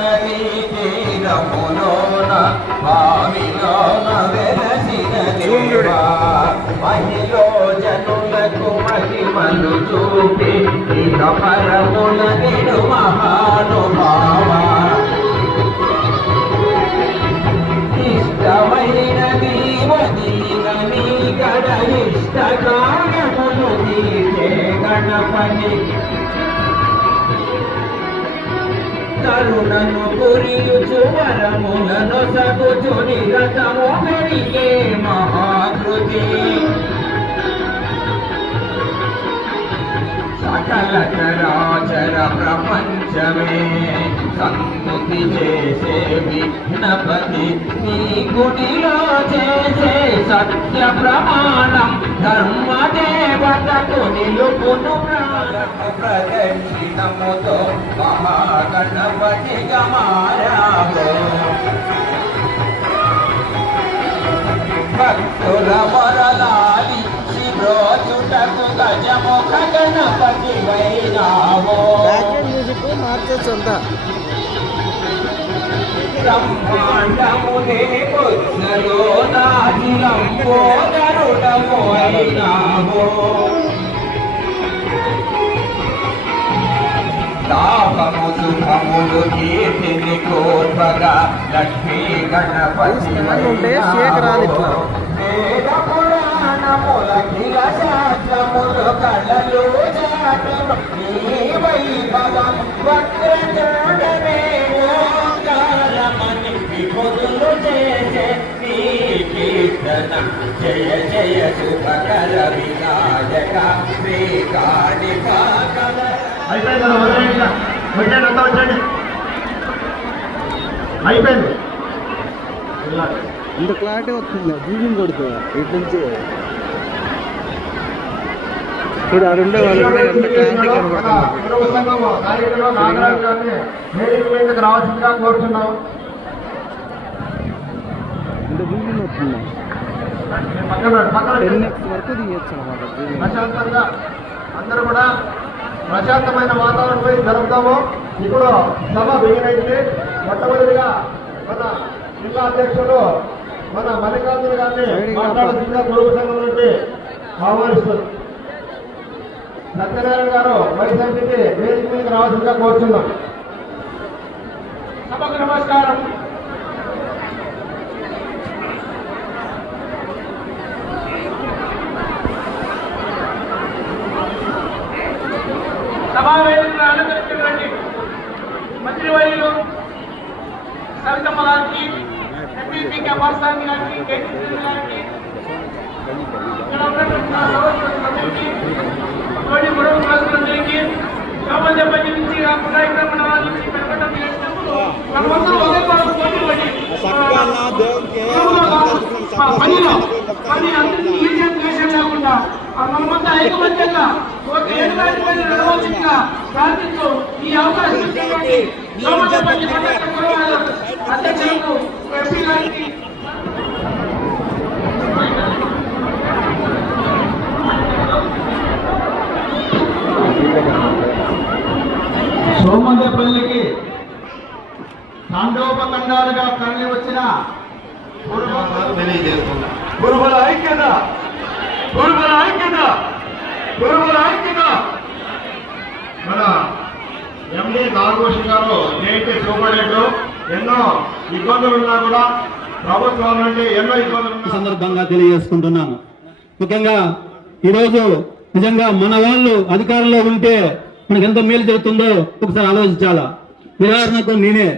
నదీ తీరములోన భావిలోన వెలసిన దేవా మహిలో జనులకు మహిమలు చూపి ఇక పరముల నిడు మహానుభావా ఇష్టమైన దీవదీనని గడ ఇష్టకారములు తీర్చే గణపతి కరుణను కురియుచు వరములను సగుచు నిరతము పెరిగే మహాకృతి సకల చరాచర ప్రపంచమే సంతుతి చేసే విఘ్నపతి నీ గుడిలో చేసే సత్య ప్రమాణం ధర్మదేవతకు నిలుపును ప్రదక్షిణముతో మహాగణపతిగా మారావో భక్తుల వరలాలి శిరోచుటకు గజముఖ గణపతి వైనావో బ్రహ్మాండమునే పుత్రలో నాజిలంబో గరుడము అయినావో తాపము సుఖములు కీర్తిని కోర్పగా లక్ష్మీ గణపతి వేద పురాణముల కిల శాస్త్రములు కళలు జాతము నీ వైభవం వక్రచోడమే ఓంకారమని విభుతులు చేసే నీ కీర్తన జయ జయ శుభకర వినాయక శ్రీకాళికాకల అయిపోయింది ఇంత క్లారిటీ వస్తుంది జూమింగ్ కొడుతుంది ఇటు నుంచి చూడు ఆ రెండో వాళ్ళు ఎంత క్లారిటీ రావాల్సిందిగా కోరుతున్నాం. ఇంత జూమింగ్ వస్తుంది 10x వరకు తీయచ్చు అన్నమాట. ప్రశాంతంగా అందరూ కూడా ప్రశాంతమైన వాతావరణంపై జరుపుతాము. ఇప్పుడు సభ బిగినైంది. మొట్టమొదటిగా మన జిల్లా అధ్యక్షులు మన మల్లికార్జున గారిని మాట్లాడుతున్న పొరుగు సంఘం నుండి ఆహ్వానిస్తారు. సత్యనారాయణ గారు వైసీపీకి వేదిక మీదకి రావాల్సిందిగా కోరుతున్నాం. సభకు నమస్కారం. సమావేశంలో అలంకరించినటువంటి మంత్రివర్యులు సరితమ్మ గారికి, ఎంపీ పాఠశాల గారికి, కేటీసీ గారికి, ఇక్కడ ఉన్నటువంటి నా సోదరులందరికీ, తోటి గొడవ క్లాసులందరికీ, సామాన్య పని నుంచి కార్యక్రమం నుంచి పెరగడం చేసినప్పుడు మనమందరూ ఒకే పాటు పోటీ పడి పని అందరినీ ఈ చేసిన లేకుండా మనమంతా ఐకమత్యంగా ఒక ఏడుపైన నడవలసిందిగా ప్రార్థిస్తూ ఈ అవకాశం ఇచ్చినటువంటి అధ్యక్షులకు, ఎంపీ గారికి, సోమందేపల్లికి తండోపతండాలుగా తరలి వచ్చిన గురువుల ఐక్యత, గురువుల ఐక్యత, గురువుల ఐక్యత. మన ఎండి నాగభూషణ్ గారు జేఎన్టీ సూపరింటెండెంట్ ఎన్నో ఇబ్బందులు ఉన్నా కూడా ప్రభుత్వం నుండి ఎన్నో ఇబ్బందులు సందర్భంగా తెలియజేసుకుంటున్నాను. ముఖ్యంగా ఈరోజు నిజంగా మన వాళ్ళు అధికారంలో ఉంటే మనకు ఎంత మేలు జరుగుతుందో ఒకసారి ఆలోచించాలా. ఉదాహరణకు నేనే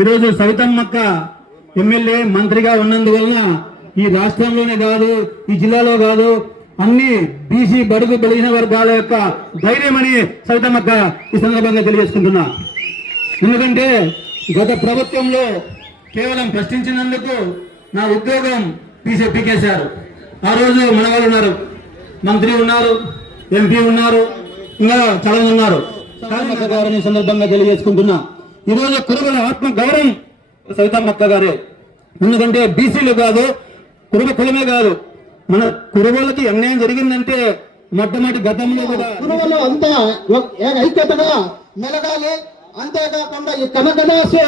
ఈరోజు సవితమ్మక్క ఎమ్మెల్యే మంత్రిగా ఉన్నందువలన ఈ రాష్ట్రంలోనే కాదు, ఈ జిల్లాలో కాదు, అన్ని బీసీ బడుగు బలిగిన వర్గాల యొక్క ధైర్యమని సవితమ్మక్క ఈ సందర్భంగా తెలియజేసుకుంటున్నా. ఎందుకంటే గత ప్రభుత్వంలో కేవలం ప్రశ్నించినందుకు నా ఉద్యోగం పీకేశారు. ఆ రోజు మన వాళ్ళు ఉన్నారు, మంత్రి ఉన్నారు, ఎంపీ ఉన్నారు, ఇంకా చాలా ఉన్నారు. సవితమ్మక్క గారిని సందర్భంగా తెలియజేసుకుంటున్నా. ఈరోజు కురుబల ఆత్మ గౌరవం సవితమ్మక్క గారే. ఎందుకంటే బీసీలు కాదు, కురుబ కులమే కాదు, మన కురుబలకి అన్యాయం జరిగిందంటే మొట్టమొదటి గతంలో కూడా కురుబలు అంతా ఐక్యతగా మెలగాలి. అంతేకాకుండా ఈ కనకదాసు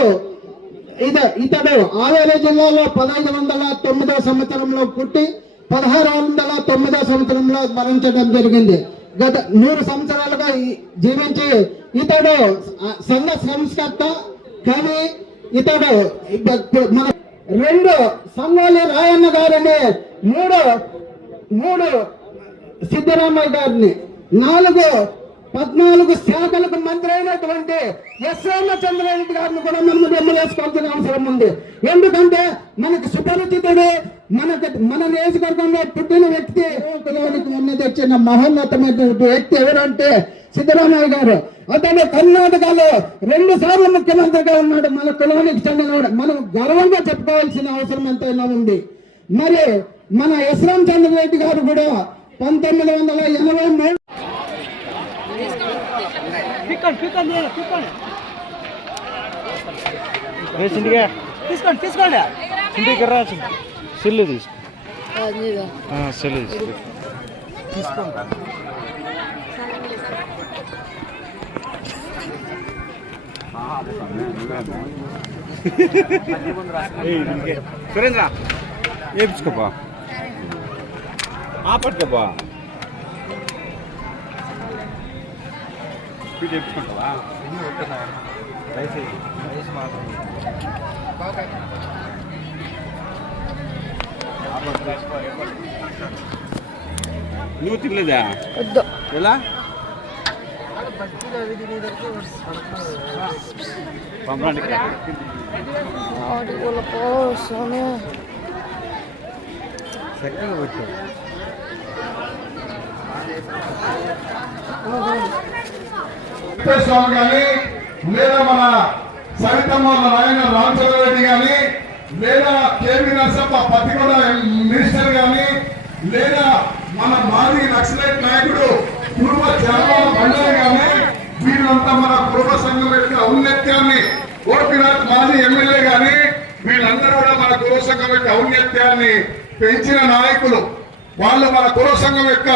ఇతడు ఆవేలి జిల్లాలో 1509 సంవత్సరంలో పుట్టి 1609 సంవత్సరంలో మరణించడం జరిగింది. గత 100 సంవత్సరాలుగా జీవించి ఇతడు సంఘ సంస్కర్త, కవి. ఇతడు మన 2 సంగోలి రాయన్న గారిని, 3 సిద్ధరామయ్య గారిని, 14 శాఖలకు మంత్రి అయినటువంటి ఎస్ రామచంద్రారెడ్డి గారిని కూడా మనం ఎమ్మెల్యేసుకోవాల్సిన అవసరం ఉంది. ఎందుకంటే మనకు సుపరిచితుడు, మన నియోజకవర్గంలో పుట్టిన వ్యక్తి, ఉన్నది వచ్చిన మహోన్నతమైనటువంటి వ్యక్తి ఎవరంటే సిద్ధరామయ్య గారు. అతను కర్ణాటకలో 2 సార్లు ముఖ్యమంత్రిగా ఉన్నాడు. మన కులానికి చెందినవాడు. మనం గర్వంగా చెప్పుకోవాల్సిన అవసరం ఎంతైనా ఉంది. మరి మన ఎస్ రామచంద్రారెడ్డి గారు కూడా 1983 తీసుకోండి ఇంటికి రా, సెల్లు తీసుకో, సెల్లు తీసుకో. సురేంద్ర వేపించుకోపా, పట్టుకోపా, వేపించుకుంటావా? నువ్వు తినలేదా? ఎలా పంపండి చక్కగా పెట్టు. స్వామి కానీ, లేదా మన సవితమ్మ నాయన రామచంద్రారెడ్డి కానీ, లేదా కేవీ నరసప్ప పత్తికొండ మినిస్టర్ కానీ, లేదా మన మాజీ నక్సలైట్ నాయకుడు కుటుంబ జనవాల బండారి కానీ, వీళ్ళంతా మన కుటుంబ సంఘం యొక్క ఔన్నత్యాన్ని, గోపినాథ్ మాజీ ఎమ్మెల్యే కానీ, వీళ్ళందరూ కూడా మన కుల సంఘం యొక్క ఔన్నత్యాన్ని పెంచిన నాయకులు. వాళ్ళు మన కుల సంఘం యొక్క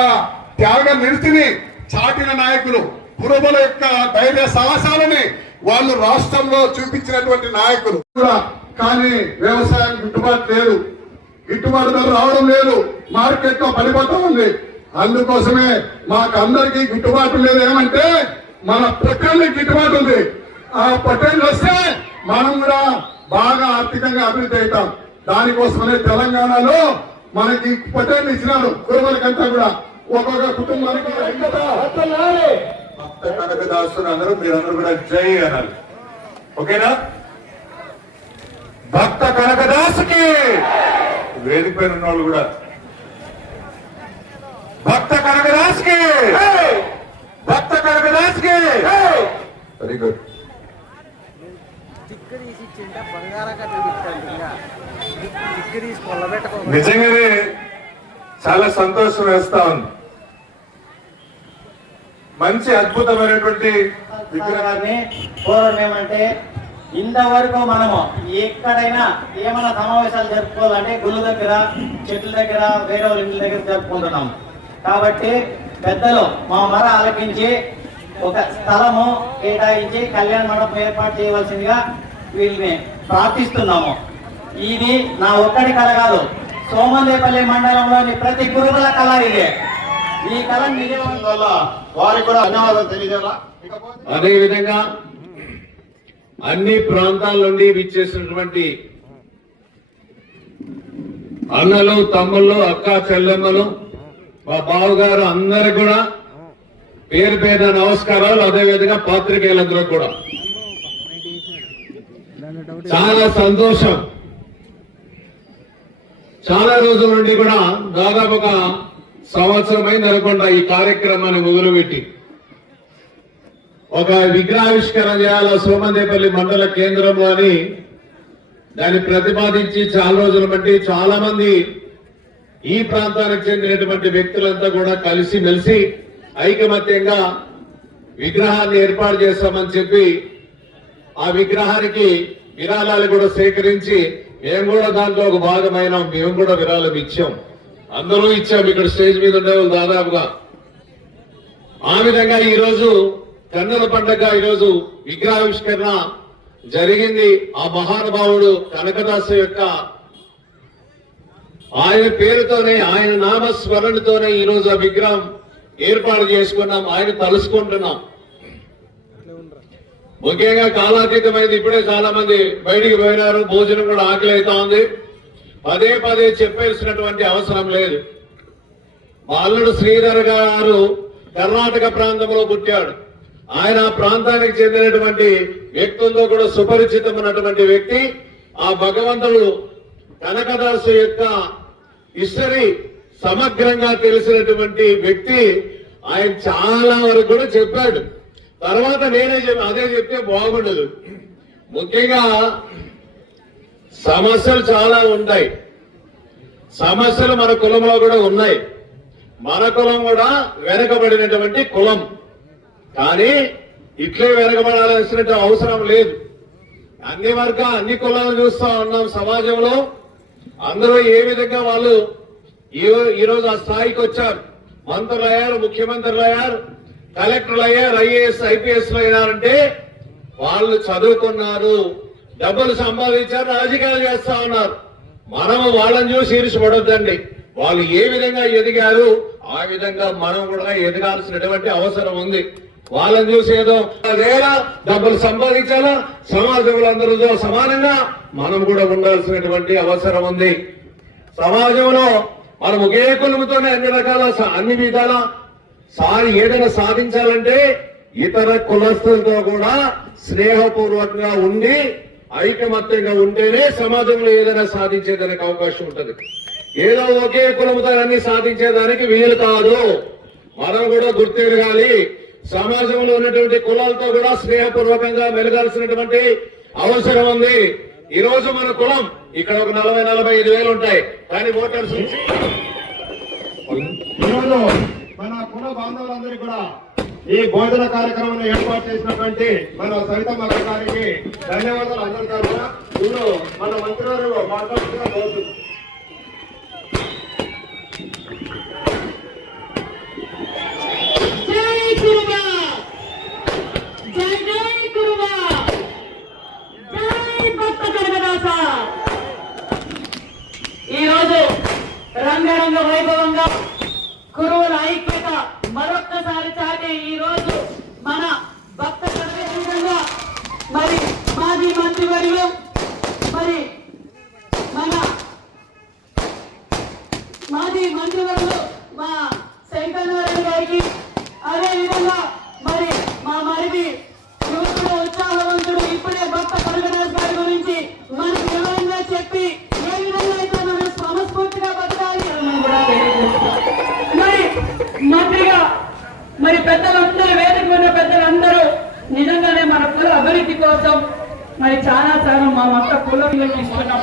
త్యాగ నిరతిని చాటిన నాయకులు. కురుబల యొక్క ధైర్య సాహసాలని వాళ్ళు రాష్ట్రంలో చూపించినటువంటి నాయకులు కూడా. కానీ వ్యవసాయం గిట్టుబాటు లేదు, గిట్టుబాటు ధర రావడం లేదు, మార్కెట్ లో పడిపోతా ఉంది. అందుకోసమే మాకు అందరికీ గిట్టుబాటు లేదు. ఏమంటే మన పటేల్ గిట్టుబాటు ఉంది. ఆ పటేల్ వస్తే మనం కూడా బాగా ఆర్థికంగా అభివృద్ధి అవుతాం. దానికోసమనే తెలంగాణలో మనకి పటేల్ ఇచ్చినారు. కురుబలకంతా కూడా ఒక్కొక్క కుటుంబానికి కనకదాసు అందరూ మీరందరూ కూడా జై అనాలి. ఓకేనా? భక్త కనకదాసుకి వేదిక పైన ఉన్న వాళ్ళు కూడా భక్త కనకదాసుకి, భక్త కనకదాసుకి. Very good. నిజంగానే చాలా సంతోషం వేస్తా ఉంది. మంచి అద్భుతమైనటువంటి విగ్రహాన్ని కోరడం ఏమంటే, ఇంతవరకు మనము ఎక్కడైనా ఏమైనా సమావేశాలు జరుపుకోవాలంటే గుళ్ళు దగ్గర, చెట్ల దగ్గర, వేరే వాళ్ళ ఇంటి దగ్గర జరుపుకుంటున్నాం. కాబట్టి పెద్దలు మా మొర ఆలకించి ఒక స్థలము కేటాయించి కళ్యాణ మండపం ఏర్పాటు చేయవలసిందిగా వీళ్ళని ప్రార్థిస్తున్నాము. ఇది నా ఒక్కడి కళ కాదు, సోమందేపల్లి మండలంలోని ప్రతి గురువుల కళ ఇదే. ఈ కళ నిజం వల్ల వారికి కూడా ధన్యవాదాలు తెలియజేయాలా. అదేవిధంగా అన్ని ప్రాంతాల నుండి విచ్చేసినటువంటి అన్నలు, తమ్ముళ్ళు, అక్క, చెల్లెమ్మలు, మా బావగారు అందరికి కూడా పేరు పేద నమస్కారాలు. అదేవిధంగా పాత్రికేయులందరూ కూడా చాలా సంతోషం. చాలా రోజుల నుండి కూడా దాదాపుగా సంవత్సరం అయింది అనుకుంటా ఈ కార్యక్రమాన్ని మొదలుపెట్టి. ఒక విగ్రహావిష్కరణ చేయాల సోమందేపల్లి మండల కేంద్రంలో అని దాన్ని ప్రతిపాదించి చాలా రోజుల బట్టి చాలా మంది ఈ ప్రాంతానికి చెందినటువంటి వ్యక్తులంతా కూడా కలిసి మెలిసి ఐకమత్యంగా విగ్రహాన్ని ఏర్పాటు చేస్తామని చెప్పి ఆ విగ్రహానికి విరాళాలు కూడా సేకరించి మేము కూడా దాంట్లో ఒక భాగమైన మేము కూడా విరాళం ఇచ్చాం. అందరూ ఇచ్చాం. ఇక్కడ స్టేజ్ మీద ఉండేవాళ్ళు దాదాపుగా. ఆ విధంగా ఈరోజు కన్నుల పండగ ఈరోజు విగ్రహావిష్కరణ జరిగింది. ఆ మహానుభావుడు కనకదాసు యొక్క ఆయన పేరుతోనే, ఆయన నామస్మరణతోనే ఈరోజు ఆ విగ్రహం ఏర్పాటు చేసుకున్నాం. ఆయన తలుసుకుంటున్నాం. ముఖ్యంగా కాలాతీతమైంది. ఇప్పుడే చాలా మంది బయటికి పోయినారు, భోజనం కూడా ఆకలి అవుతా ఉంది. పదే పదే చెప్పేసినటువంటి అవసరం లేదు. మా అల్లుడు శ్రీధర్ గారు కర్ణాటక ప్రాంతంలో పుట్టాడు. ఆయన ఆ ప్రాంతానికి చెందినటువంటి వ్యక్తులతో కూడా సుపరిచితమైనటువంటి వ్యక్తి. ఆ భగవంతుడు కనకదాసు యొక్క హిస్టరీ సమగ్రంగా తెలిసినటువంటి వ్యక్తి. ఆయన చాలా వరకు కూడా చెప్పాడు. తర్వాత నేనే అదే చెప్తే బాగుండదు. ముఖ్యంగా సమస్యలు చాలా ఉంటాయి. సమస్యలు మన కులంలో కూడా ఉన్నాయి. మన కులం కూడా వెనకబడినటువంటి కులం. కానీ ఇట్లే వెనకబడాల్సిన అవసరం లేదు. అన్ని కులాలను చూస్తా ఉన్నాం సమాజంలో. అందరూ ఏ విధంగా వాళ్ళు ఈరోజు ఆ స్థాయికి వచ్చారు. మంత్రులు అయ్యారు, ముఖ్యమంత్రులు అయ్యారు, కలెక్టర్లు అయ్యారు, ఐఏఎస్ ఐపీఎస్ అయినారంటే వాళ్ళు చదువుకున్నారు, డబ్బులు సంపాదించారు, రాజకీయాలు చేస్తా ఉన్నారు. మనము వాళ్ళని చూసి ఈర్ష్యపడొద్దండి. వాళ్ళు ఏ విధంగా ఎదిగారు ఆ విధంగా మనం కూడా ఎదగాల్సినటువంటి అవసరం ఉంది. వాళ్ళని చూసి ఏదో లేదా డబ్బులు సంపాదించాలా, సమాజంలో అందరితో సమానంగా మనం కూడా ఉండాల్సినటువంటి అవసరం ఉంది. సమాజంలో మనం ఒకే కులముతోనే అన్ని రకాల అన్ని విధాల ఏదైనా సాధించాలంటే ఇతర కులస్తులతో కూడా స్నేహపూర్వకంగా ఉండి ఐకమత్యంగా ఉంటేనే సమాజంలో ఏదైనా సాధించేదానికి అవకాశం ఉంటుంది. ఏదో ఒకే కులముతో అన్ని సాధించేదానికి వీలు కాదు. మనం కూడా గుర్తెరగాలి. సమాజంలో ఉన్నటువంటి కులాలతో కూడా స్నేహపూర్వకంగా మెలగాల్సినటువంటి అవసరం ఉంది. ఈ రోజు మన కులం ఇక్కడ ఒక 40-45 వేలు ఉంటాయి. కానీ ఓటర్స్ ఈరోజు మన కుల బాంధవులందరికీ కూడా ఈ భోజన కార్యక్రమాన్ని ఏర్పాటు చేసినటువంటి మన సవితమ్మ గారికి ధన్యవాదాలు. అందరి తరఫున ఇప్పుడు మన మంత్రి గారు మాట్లాడుతున్నా కోరుతున్నాం. ఈరోజు రంగరంగ వైభవంగా కురువుల ఐక్యత మరొక్కసారి చాటే ఈ రోజు మన భక్త సందేశంగా మరి మాజీ మంత్రివర్యులు మరి మన మాజీ మంత్రివర్యులు మా శంకరనారాయణ గారికి, అదే విధంగా మరి మా మరిది యువకుడు ఉత్సాహవంతుడు ఇప్పుడే భక్త కనకదాస్ గారి గురించి మనకు వివరంగా చెప్పి ఏ విధంగా అయితే మనం సమస్ఫూర్తిగా బతకాలి మరి మంత్రిగా మరి పెద్దలందరూ వేదిక మీద పెద్దలందరూ నిజంగానే మన కుల అభివృద్ధి కోసం మరి చాలా మా మొత్తం కులంలో తీసుకున్నాం.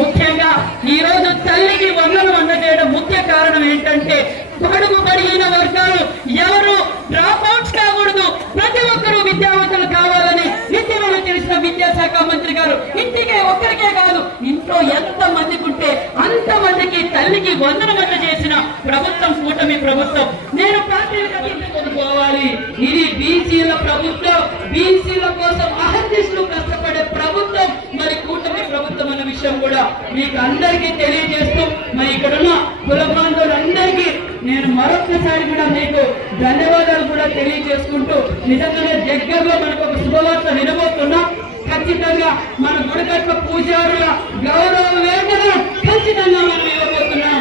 ముఖ్యంగా ఈ రోజు తల్లికి వందలు అందజేయడం ముఖ్య కారణం ఏంటంటే బడుగు బడిగిన వర్గాలు ఎవరు డ్రాప్ అవుట్స్ కాకూడదు, ప్రతి ఒక్కరూ విద్యావంతులు కావాలని నిత్యమైన తెలిసిన విద్యాశాఖ మంత్రి గారు ఇంటికే ఒక్కరికే కాదు ఇంట్లో ఎంత మందికి ఉంటే అంత మందికి తల్లికి వందనం అందజేసిన ప్రభుత్వం కూటమి ప్రభుత్వం. నేను పార్టీలకు పోవాలి. ఇది బీసీల ప్రభుత్వం, బీసీల కోసం అహర్నిశలు కష్టపడే ప్రభుత్వం మరి కూటమి ప్రభుత్వం అన్న విషయం కూడా మీకు అందరికీ తెలియజేస్తూ మరి ఇక్కడున్న కుల బాంధవులందరికీ నేను మరొకసారి కూడా మీకు ధన్యవాదాలు కూడా తెలియజేసుకుంటూ నిజంగానే దగ్గరలో మనకు ఒక శుభవార్త వినబోతున్నాం. ఖచ్చితంగా మన గుడికట్ల పూజారుల గౌరవ వేతనం ఖచ్చితంగా మనం ఇవ్వబోతున్నాం.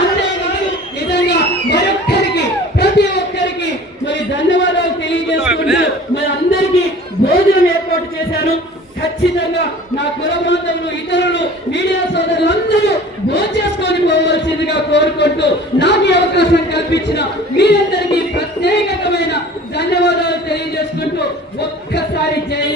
అంతేకాదు నిజంగా మరొక్కరికి ప్రతి ఒక్కరికి మరి ధన్యవాదాలు తెలియజేసుకుంటూ మరి అందరికీ భోజనం ఏర్పాటు చేశాను. ఖచ్చితంగా నా కుల బాంధవులు ఇతరులు మీడియా సోదరులందరూ భోంచేసుకొని పోవాల్సిందిగా కోరుకుంటూ నాకు ఈ అవకాశం కల్పించిన మీరందరికీ ప్రత్యేకమైన ధన్యవాదాలు తెలియజేసుకుంటూ ఒక్కసారి జై